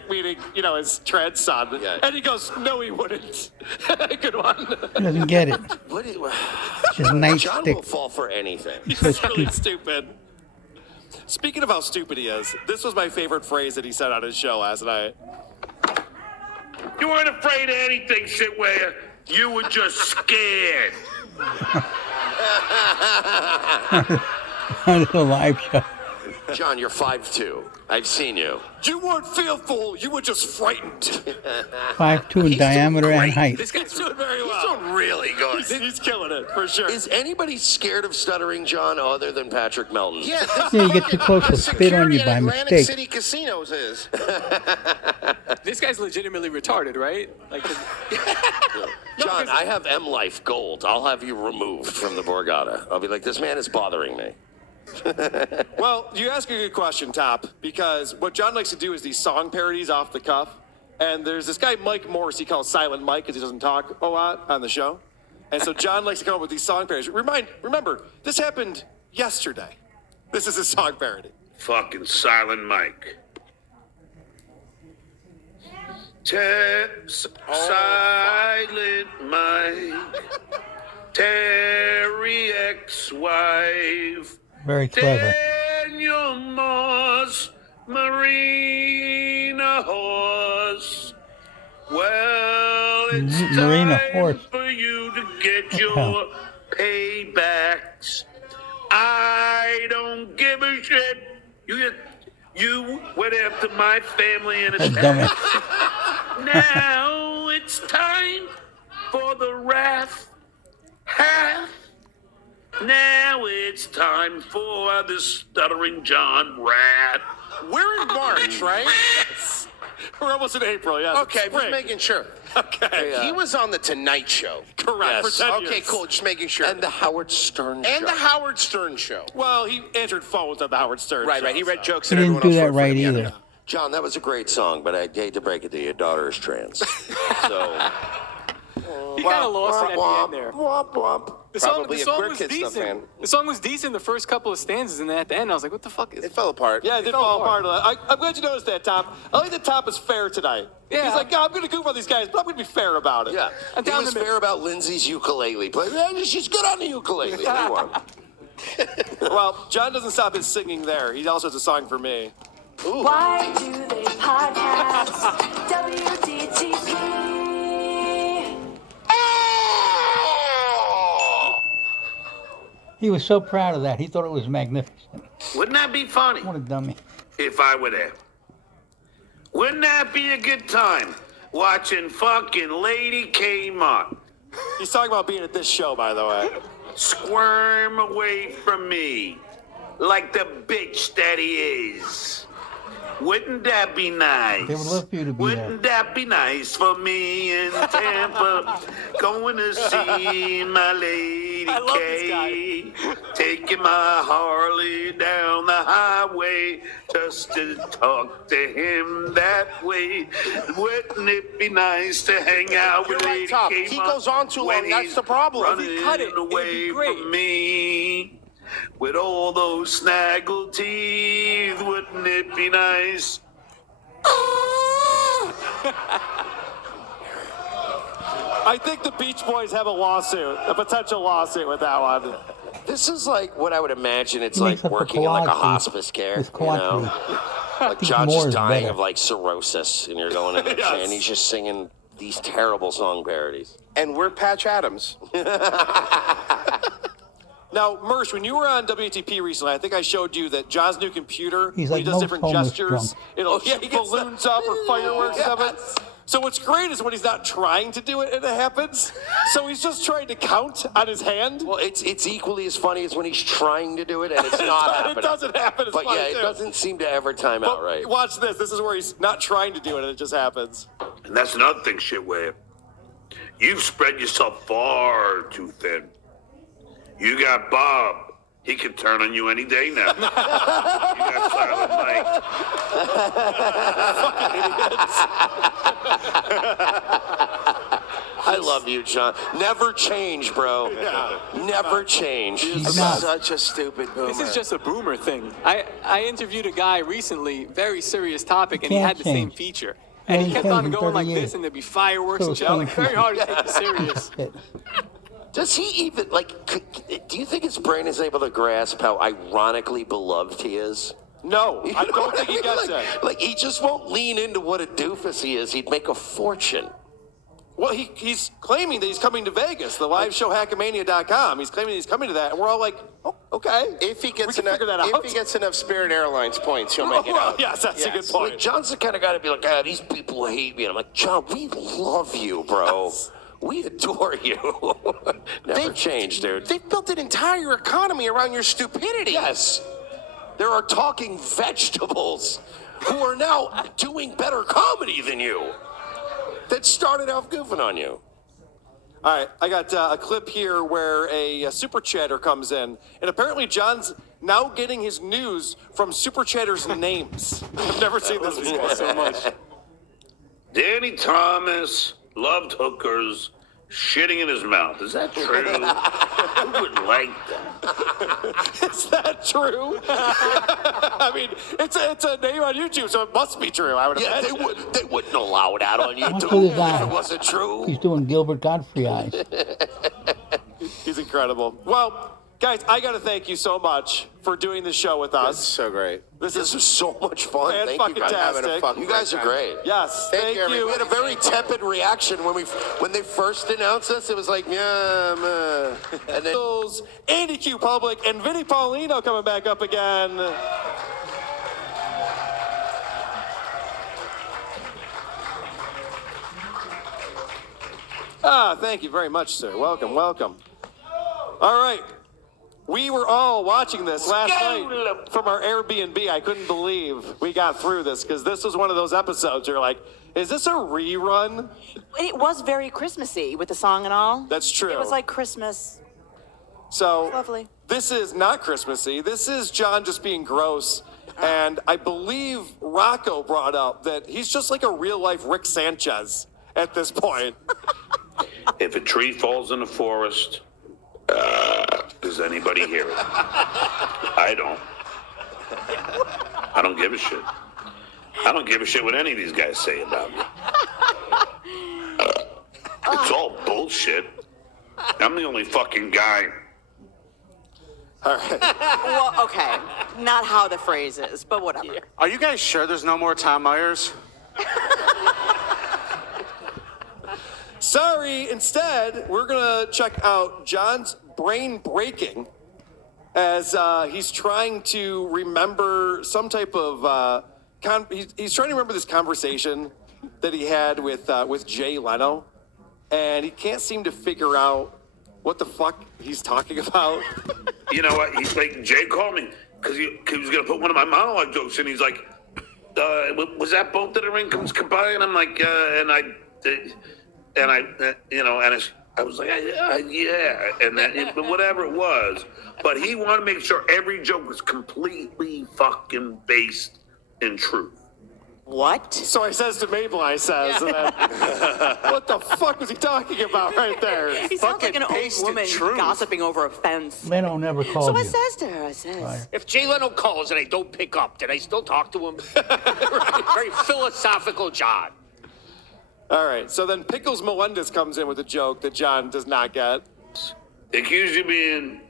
dick, meaning, his trans son. Yeah. And he goes, no, he wouldn't. Good one. He doesn't get it. What do you, Just John nightstick. will fall for anything. He's really stupid. Speaking of how stupid he is, this was my favorite phrase that he said on his show last night. You weren't afraid of anything, shitware. You were just scared. On the live show. John, you're 5'2". I've seen you. You weren't fearful, you were just frightened. 5'2" in diameter and great. height. This guy's doing very He's well. doing really good. He's killing it, for sure. Is anybody scared of Stuttering John other than Patrick Melton? Yeah, Yeah, you get too close to spit on you by Atlantic mistake. City casinos is. This guy's legitimately retarded, right? Like, John, I have M Life Gold. I'll have you removed from the Borgata. I'll be like, this man is bothering me. Well, you ask a good question, Top, because what John likes to do is these song parodies off the cuff. And there's this guy, Mike Morris, he calls Silent Mike because he doesn't talk a lot on the show. And so John likes to come up with these song parodies. Remember, this happened yesterday. This is a song parody. Fucking Silent Mike. Silent Mike. Terry ex-wife. Very clever. Daniel Moss. Marina Horse. Well, it's Marina time Horse. for you to get your paybacks. I don't give a shit. You went after my family and it's Dumbass. now it's time for the wrath. Half. Now it's time for the Stuttering John wrath. We're in March, right? We're almost in April, yeah. Okay, just making sure. Okay. He was on the Tonight Show. Correct, Yes. for 10 Okay, years. cool. Just making sure. And the Howard Stern show. And the Howard Stern Show. Well, he answered phones at the Howard Stern Right, show, right. He read so. jokes He that didn't everyone do else that wrote for right him. either. John, that was a great song, but I hate to break it to you. Your daughter is trans. So, he kind of lost it at the end there. womp, womp. The song Probably a was Queer Kid stuff decent. fan. The song was decent the first couple of stanzas, and then at the end, I was like, what the fuck is It fell apart. Yeah, it did fall apart. I'm glad you noticed that, Tom. I think the Top is fair tonight. Yeah. He's like, I'm going to goof on these guys, but I'm going to be fair about it. Yeah, I'm he down was the middle. fair about Lindsay's ukulele. She's good on the ukulele. What do you want? Well, John doesn't stop his singing there. He also has a song for me. Why do they podcast? WDTP. He was so proud of that. He thought it was magnificent. Wouldn't that be funny What a dummy. if I were there? Wouldn't that be a good time watching fucking Lady Kmart He's talking about being at this show, by the way. squirm away from me like the bitch that he is? Wouldn't that be nice? They would love for you to be Wouldn't that be nice for me in Tampa? Going to see my Lady I love K. Taking my Harley down the highway just to talk to him that way. Wouldn't it be nice to hang out with You're right, Lady Tom. K? He goes on too when long. That's he's the problem. If running he cut it, it'd be away great. from me. With all those snaggle teeth, wouldn't it be nice? I think the Beach Boys have a potential lawsuit with that one. This is like what I would imagine it's He like makes up a working in like a collage hospice care. with You know? collage. Like think John's more just is dying better. of like cirrhosis, and you're going in there Yes. and he's just singing these terrible song parodies. And we're Patch Adams. Now, Mersh, when you were on WATP recently, I think I showed you that John's new computer, He's when like he does most different homeless gestures, drunk. it'll he shoot gets balloons up or fireworks and stuff. Yes. So what's great is when he's not trying to do it and it happens. So he's just trying to count on his hand. Well, it's equally as funny as when he's trying to do it and it's not happening. It doesn't happen. It's But funny yeah, it too. doesn't seem to ever time But out right. watch this. This is where he's not trying to do it and it just happens. And that's another thing, shitware. You've spread yourself far too thin. You got Bob. He can turn on you any day now. You got Silent Mike. I love you, John. Never change, bro. Never change. He's not. Such a stupid boomer. This is just a boomer thing. I I interviewed a guy recently, very serious topic, and he can't had the same change. feature. No, And he he kept changed on in going 30 like years. this, and there'd be fireworks So and shit. I'm like, it's very hard to take it serious. It- Does he even, like, do you think his brain is able to grasp how ironically beloved he is? No, I don't think he gets like, it. Like, he just won't lean into what a doofus he is. He'd make a fortune. Well, he's claiming that he's coming to Vegas, the live show Hackamania.com. He's claiming he's coming to that, and we're all like, oh, okay. If he We gets can enough, figure that out. if he gets enough Spirit Airlines points, he'll make it Well, out. yes, that's a good Yes. point. Like, John's the kind of guy to be like, these people hate me. And I'm like, John, we love you, bro. Yes. We adore you. Never changed, dude. They've built an entire economy around your stupidity. Yes. There are talking vegetables who are now doing better comedy than you that started off goofing on you. All right, I got a clip here where a super chatter comes in, and apparently John's now getting his news from super chatters' names. I've never seen this before so much. Danny Thomas loved hookers shitting in his mouth. Is that true? Who would like that? Is that true? I mean, it's a name on YouTube, so it must be true. I would Yeah, imagine. they wouldn't allow that on Look at YouTube his if eyes. it wasn't true. He's doing Gilbert Godfrey eyes. He's incredible. Well, guys, I got to thank you so much for doing this show with That's us. so great. This This is was so much fun. And Thank you guys. fucking-tastic. You guys are great. yes, Thank thank you, you. everybody. We had a very tepid reaction when they first announced us. It was like, yeah, and then Andy Q Public and Vinny Paulino coming back up again. Thank you very much, sir. Welcome, welcome. All right. We were all watching this last night from our Airbnb. I couldn't believe we got through this because this was one of those episodes where you're like, is this a rerun? It was very Christmassy with the song and all. That's true. It was like Christmas. So Lovely. this is not Christmassy. This is John just being gross. And I believe Rocco brought up that he's just like a real life Rick Sanchez at this point. If a tree falls in the forest, does anybody hear it? I don't. I don't give a shit. I don't give a shit what any of these guys say about me. It's all bullshit. I'm the only fucking guy. All right. Well, okay. Not how the phrase is, but whatever. Are you guys sure there's no more Tom Myers? Sorry, instead, we're going to check out John's brain breaking as he's trying to remember some type of. He's trying to remember this conversation that he had with Jay Leno, and he can't seem to figure out what the fuck he's talking about. You know what? He's like, Jay called me because he was going to put one of my monologue jokes in. He's like, was that both of the incomes combined? And I'm like, I was like, yeah, and that, but whatever it was. But he wanted to make sure every joke was completely fucking based in truth. What? So I says to Mabel, and then, what the fuck was he talking about right there? He sounds like an old pasted woman truth. gossiping over a fence. Leno never So called I you. says to her, I says, If Jay Leno calls and I don't pick up, did I still talk to him? Very philosophical, John. All right, so then Pickles Melendez comes in with a joke that John does not get. They accuse you of being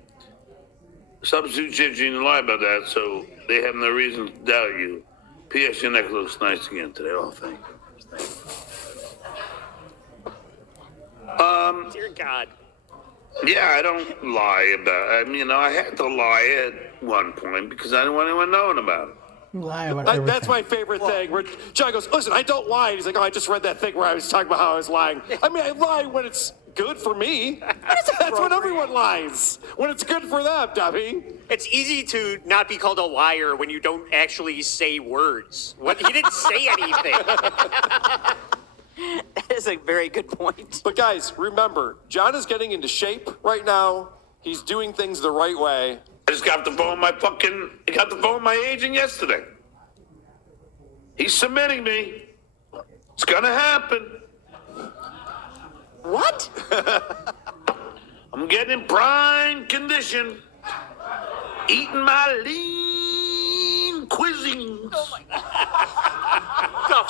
substitute teacher and lie about that, so they have no reason to doubt you. P.S. Your neck looks nice again today. Oh, thank you. Dear God. Yeah, I don't lie about it. I had to lie at one point because I didn't want anyone knowing about it. You lie about everything. That's my favorite thing. Where John goes, listen, I don't lie. And he's like, oh, I just read that thing where I was talking about how I was lying. I mean, I lie when it's good for me. That's when everyone lies. When it's good for them, dummy. It's easy to not be called a liar when you don't actually say words. He didn't say anything. that is a very good point. But guys, remember, John is getting into shape right now. He's doing things the right way. I just got the phone with my agent yesterday. He's submitting me. It's gonna happen. What? I'm getting in prime condition. Eating my lean cuisines.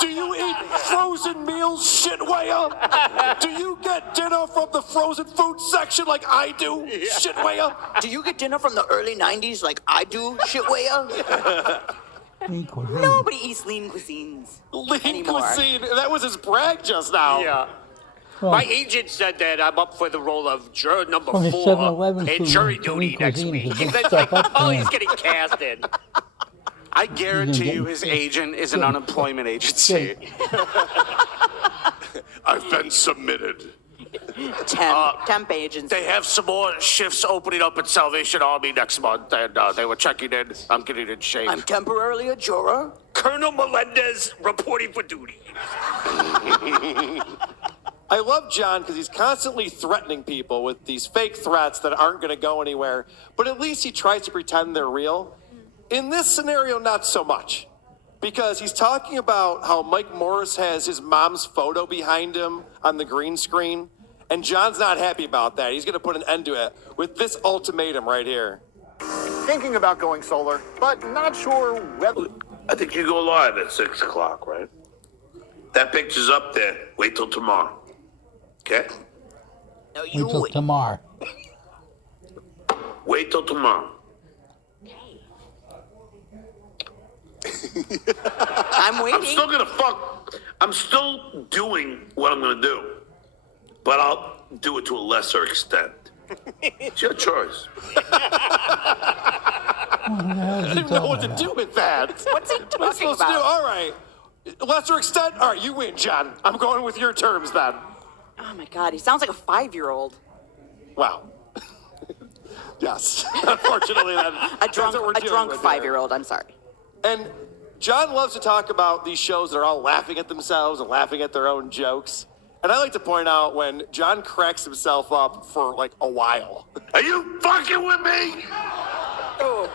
Do you eat frozen meals, shitwaya? Do you get dinner from the frozen food section like I do, shitwaya? Do you get dinner from the early 90s like I do, shitwaya? Lean cuisine. Nobody eats lean cuisines. Lean anymore. cuisine. That was his brag just now. Yeah. Well, My agent said that I'm up for the role of juror number From his 4 7-Eleven in food, jury lean duty next cuisine is week. a big That's step like, up for oh, him. he's getting casted. I guarantee get- you his agent is an unemployment agency. I've been submitted. Temp agency. They have some more shifts opening up at Salvation Army next month, and they were checking in. I'm getting in shape. I'm temporarily a juror. Colonel Melendez reporting for duty. I love John because he's constantly threatening people with these fake threats that aren't going to go anywhere, but at least he tries to pretend they're real. In this scenario, not so much, because he's talking about how Mike Morris has his mom's photo behind him on the green screen, and John's not happy about that. He's going to put an end to it with this ultimatum right here. Thinking about going solar, but not sure whether. I think you go live at 6 o'clock, right? That picture's up there. Wait till tomorrow. Okay? No, wait you till wait. tomorrow. Wait till tomorrow. I'm waiting. I'm still doing what I'm gonna do, but I'll do it to a lesser extent. It's your choice. I don't even know what to do with that. What's he What am I talking supposed to do? about? All right. Lesser extent? All right, you win, John. I'm going with your terms then. Oh my God, he sounds like a 5-year-old. Wow. Yes. Unfortunately, A drunk 5-year-old. I'm sorry. And John loves to talk about these shows that are all laughing at themselves and laughing at their own jokes. And I like to point out when John cracks himself up for like a while. Are you fucking with me? Oh.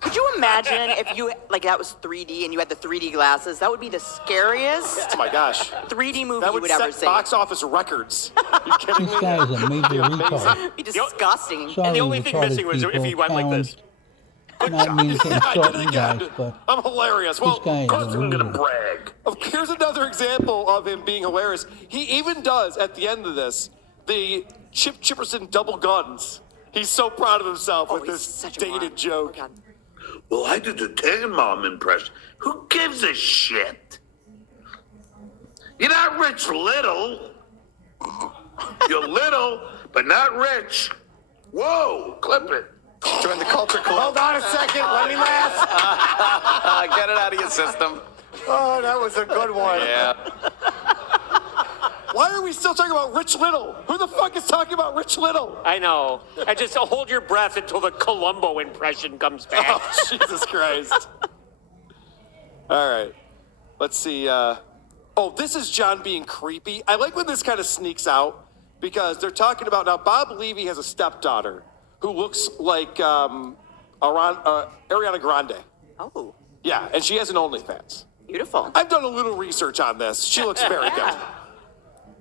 Could you imagine if you, like, that was 3D and you had the 3D glasses? That would be the scariest Oh my gosh. 3D movie That you would would ever set see. box office records. You kidding This me? guy is a major retard. It'd be disgusting. Sorry, And the only thing retarded missing was if he people, went like this. Not mean to I insult did it you again. guys, but I'm hilarious. Well, this guy is a I'm gonna loser. brag. here's another example of him being hilarious. He even does, at the end of this, the Chip Chipperson double guns. He's so proud of himself with he's this such a dated moron. joke. Oh, God. Well, I did the Tan Mom impression. Who gives a shit? You're not Rich Little. You're little, but not rich. Whoa, clip it. Join the culture club. Hold on a second. Let me laugh. Get it out of your system. Oh, that was a good one. Yeah. Why are we still talking about Rich Little? Who the fuck is talking about Rich Little? I know. I just hold your breath until the Columbo impression comes back. Oh, Jesus Christ. All right. Let's see. Oh, this is John being creepy. I like when this kind of sneaks out because they're talking about now. Bob Levy has a stepdaughter who looks like Ariana Grande. Oh, Yeah, and she has an OnlyFans. beautiful. I've done a little research on this. She looks very good.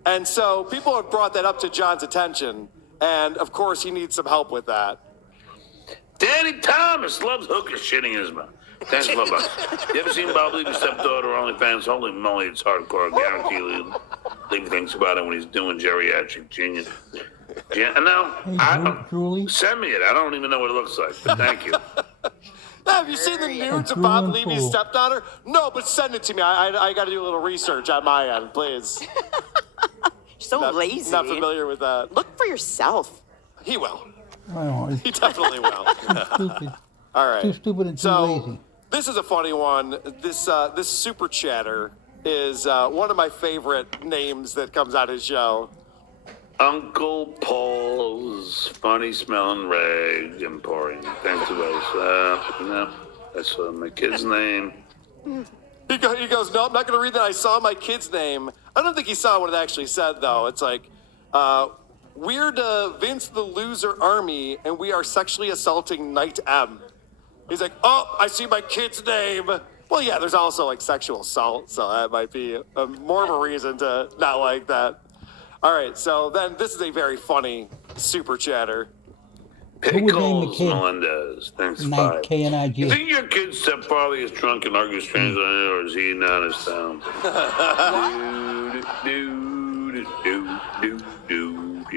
And so people have brought that up to John's attention, and of course he needs some help with that. Danny Thomas loves hooker shitting in his mouth. Thanks, love. You ever seen Bob Levy's stepdaughter OnlyFans? Holy moly, it's hardcore. I guarantee Levy thinks about it when he's doing geriatric genius. And now, Julie? send me it. I don't even know what it looks like, but thank you. Now, have you seen the nudes of True Bob and Levy's full. stepdaughter? No, but send it to me. I got to do a little research on my end, please. So lazy. Not familiar with that. Look for yourself. He will. Oh, He definitely will. stupid. All right. Too stupid and too So lazy. this is a funny one. This super chatter is one of my favorite names that comes out of his show. Uncle Paul's funny smelling rag emporium. Thanks to those. No, that's my kid's name. He goes, no, I'm not going to read that. I saw my kid's name. I don't think he saw what it actually said, though. It's like, we're the Vince the Loser Army, and we are sexually assaulting Knight M. He's like, oh, I see my kid's name. Well, yeah, there's also like sexual assault, so that might be more of a reason to not like that. All right, so then this is a very funny super chatter. Who would name the Pickles kid? Melendez. Thanks, Nine, 5. K-N-I-G. You think your kid's stepfather is drunk and argues strangely, or is he not as sound?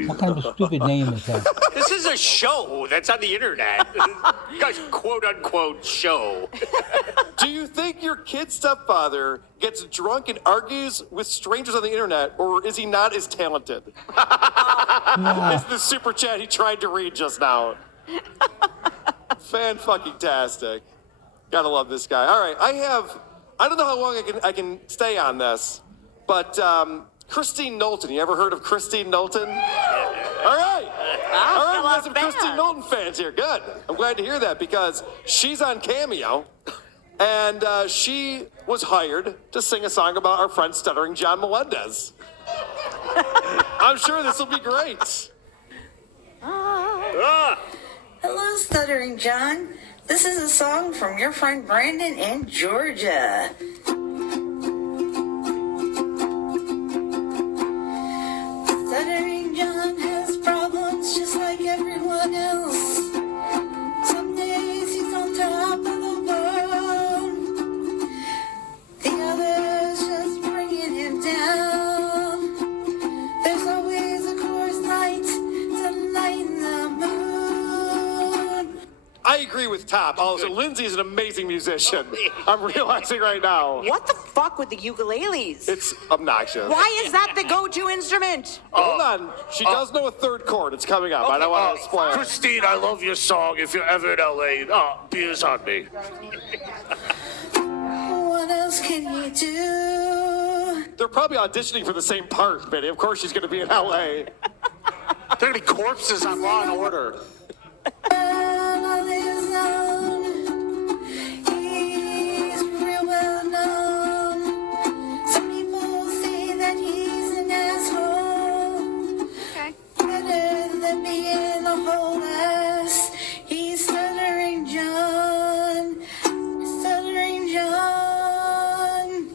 What kind of a stupid name is that? This is a show that's on the internet. You guys, quote unquote, show. Do you think your kid's stepfather gets drunk and argues with strangers on the internet, or is he not as talented? It's the super chat he tried to read just now. Fan-fucking-tastic. Gotta love this guy. All right, I don't know how long I can stay on this, but Christine Knowlton. You ever heard of Christine Knowlton? All right. All right, we got some Christine Knowlton fans here. Good. I'm glad to hear that because she's on Cameo, and she was hired to sing a song about our friend Stuttering John Melendez. I'm sure this will be great. Hello, Stuttering John. This is a song from your friend Brandon in Georgia. Stuttering John has problems just like everyone else. Some days he's on top of the world. The others just bringing him down. There's always a chorus light to lighten the mood. I agree with Top. Also, Lindsay is an amazing musician. I'm realizing right now. What the fuck with the ukuleles? It's obnoxious. Why is that the go-to instrument? Hold on. She does know a third chord. It's coming up. I don't want to spoil it. Christine, I love your song. If you're ever in LA, beers on me. What else can you do? They're probably auditioning for the same part, Benny. Of course she's going to be in LA. There are going to be corpses on Law and Order. On his own, he's real well known. Some people say that he's an asshole. Okay. Better than being a whole ass. He's Stuttering John. Stuttering John.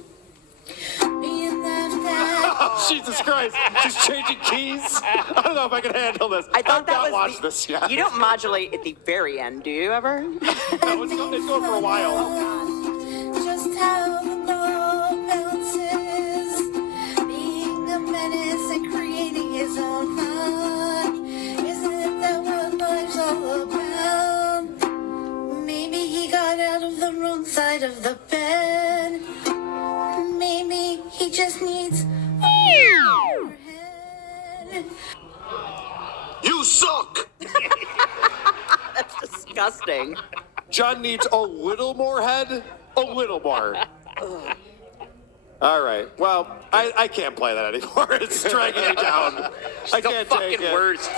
Being left out. Oh, Jesus Christ. She's changing keys. I don't know if I can handle this. I thought I've that not was watched this yet. You don't modulate at the very end, do you ever? No, it's going for a while. Just how the ball bounces, being a menace and creating his own fun. Isn't that what life's all about? Maybe he got out of the wrong side of the bed. Maybe he just needs a head. You suck! That's disgusting. John needs a little more head. A little more. All right. Well, I can't play that anymore. It's dragging me down. I can't take it. Worst.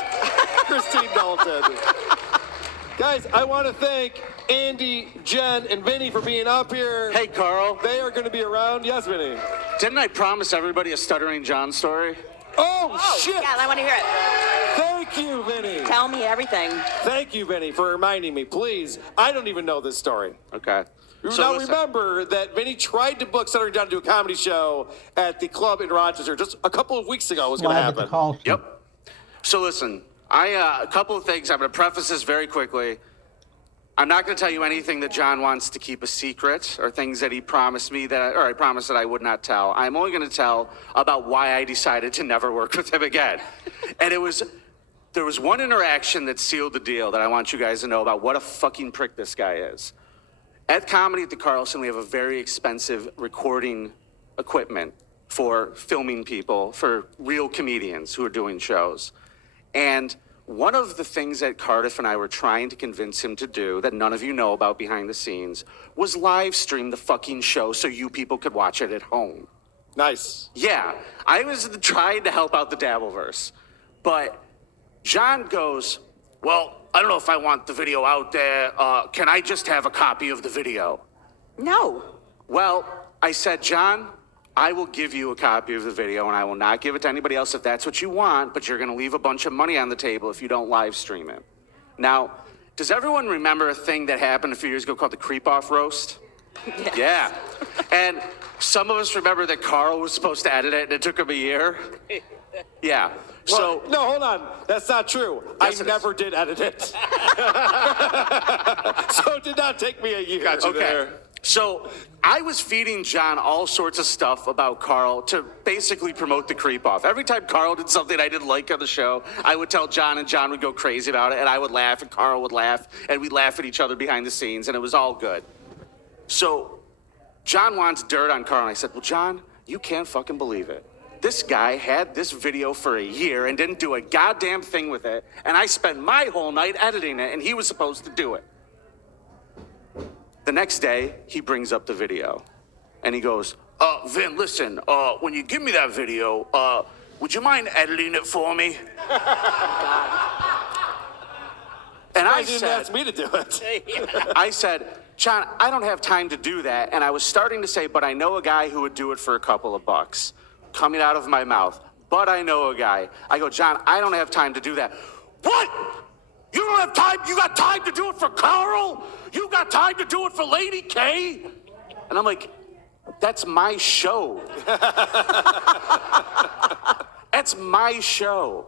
Christine Dalton. Guys, I want to thank Andy, Jen, and Vinny for being up here. Hey, Carl. They are going to be around. Yes, Vinny. Didn't I promise everybody a Stuttering John story? Oh, shit. Yeah, I want to hear it. Thank you, Vinny. Tell me everything. Thank you, Vinny, for reminding me. Please, I don't even know this story. Okay. Now remember that Vinny tried to book Stuttering John to do a comedy show at the club in Rochester just a couple of weeks ago. It was going to Live at the happen. call. Yep. So listen, a couple of things. I'm going to preface this very quickly. I'm not going to tell you anything that John wants to keep a secret or things that he promised me or I promised that I would not tell. I'm only going to tell about why I decided to never work with him again. And there was one interaction that sealed the deal that I want you guys to know about what a fucking prick this guy is. At Comedy at the Carlson, we have a very expensive recording equipment for filming people, for real comedians who are doing shows. And one of the things that Cardiff and I were trying to convince him to do that none of you know about behind the scenes was live stream the fucking show so you people could watch it at home. Nice. Yeah, I was trying to help out the Dabbleverse, but John goes, well, I don't know if I want the video out there. Can I just have a copy of the video? No. Well, I said, John, I will give you a copy of the video and I will not give it to anybody else if that's what you want, but you're going to leave a bunch of money on the table if you don't live stream it. Now, does everyone remember a thing that happened a few years ago called the creep-off roast? Yes. Yeah. And some of us remember that Carl was supposed to edit it and it took him a year. Yeah. So no, hold on. That's not true. Yes, I it never did edit it. So it did not take me a year. okay. So I was feeding John all sorts of stuff about Carl to basically promote the creep off. Every time Carl did something I didn't like on the show, I would tell John, and John would go crazy about it, and I would laugh, and Carl would laugh, and we'd laugh at each other behind the scenes, and it was all good. So John wants dirt on Carl, and I said, well, John, you can't fucking believe it. This guy had this video for a year and didn't do a goddamn thing with it, and I spent my whole night editing it, and he was supposed to do it. The next day, he brings up the video, and he goes, Vin, listen, when you give me that video, would you mind editing it for me? And I didn't said, ask me to do it. I said, John, I don't have time to do that. And I was starting to say, but I know a guy who would do it for a couple of bucks. Coming out of my mouth. But I know a guy. I go, John, I don't have time to do that. What? You don't have time? You got time to do it for Carl? You got time to do it for Lady K? And I'm like, that's my show. That's my show.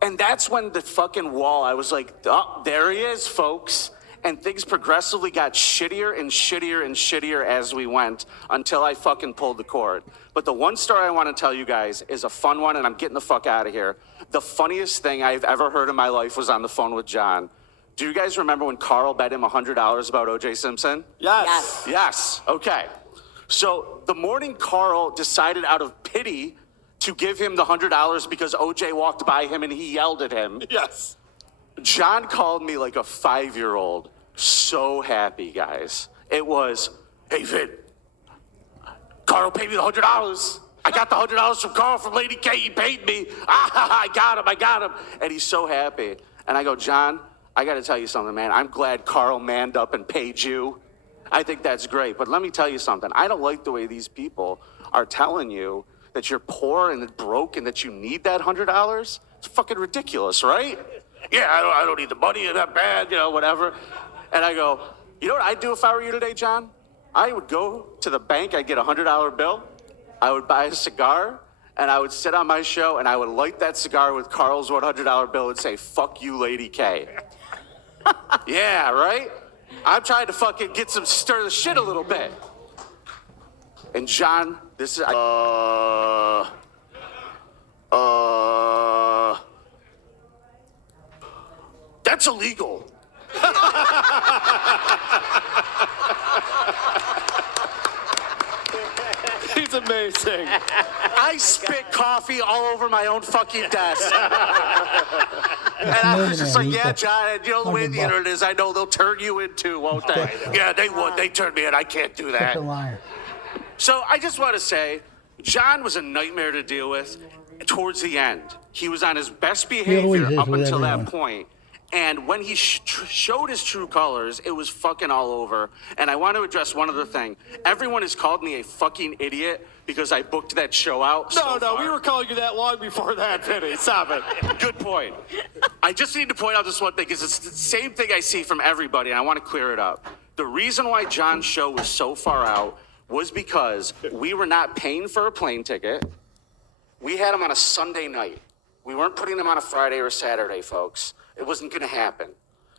And that's when the fucking wall, I was like, oh, there he is, folks. And things progressively got shittier and shittier and shittier as we went until I fucking pulled the cord. But the one story I want to tell you guys is a fun one, and I'm getting the fuck out of here. The funniest thing I've ever heard in my life was on the phone with John. Do you guys remember when Carl bet him $100 about O.J. Simpson? Yes. Yes. Okay. So the morning Carl decided out of pity to give him the $100 because O.J. walked by him and he yelled at him. Yes. John called me like a 5-year-old. So happy, guys. It was, hey, Vin, Carl paid me the $100. I got the $100 from Carl from Lady K. He paid me. I got him. And he's so happy. And I go, John, I got to tell you something, man. I'm glad Carl manned up and paid you. I think that's great. But let me tell you something. I don't like the way these people are telling you that you're poor and broke and that you need that $100. It's fucking ridiculous, right? Yeah, I don't need the money, it's not bad, whatever. And I go, you know what I'd do if I were you today, John? I would go to the bank, I'd get a $100 bill, I would buy a cigar, and I would sit on my show, and I would light that cigar with Carl's $100 bill and say, fuck you, Lady K. Yeah, right? I'm trying to fucking stir the shit a little bit. And John, this is, that's illegal. He's amazing. I spit coffee all over my own fucking desk. And I was just like, yeah, John, you know the way the internet is, I know they'll turn you in too, won't they? Yeah, they would. They turned me in. I can't do that. Such a liar. So I just want to say, John was a nightmare to deal with towards the end. He was on his best behavior up until that point. And when he showed his true colors, it was fucking all over. And I want to address one other thing. Everyone has called me a fucking idiot because I booked that show out. No, we were calling you that long before that, Vinny. Stop it. Good point. I just need to point out this one thing because it's the same thing I see from everybody, and I want to clear it up. The reason why John's show was so far out was because we were not paying for a plane ticket. We had him on a Sunday night. We weren't putting him on a Friday or Saturday, folks. It wasn't going to happen.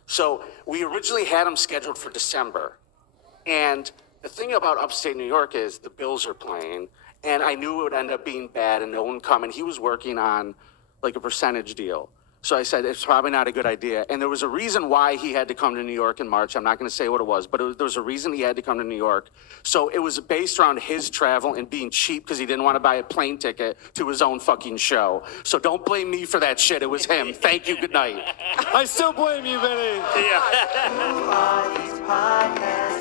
So we originally had him scheduled for December. And the thing about upstate New York is the Bills are playing, and I knew it would end up being bad and no one come. And he was working on like a percentage deal. So I said, it's probably not a good idea. And there was a reason why he had to come to New York in March. I'm not going to say what it was, but there was a reason he had to come to New York. So it was based around his travel and being cheap because he didn't want to buy a plane ticket to his own fucking show. So don't blame me for that shit. It was him. Thank you. Good night. I still blame you, Vinny. Nobody's podcast.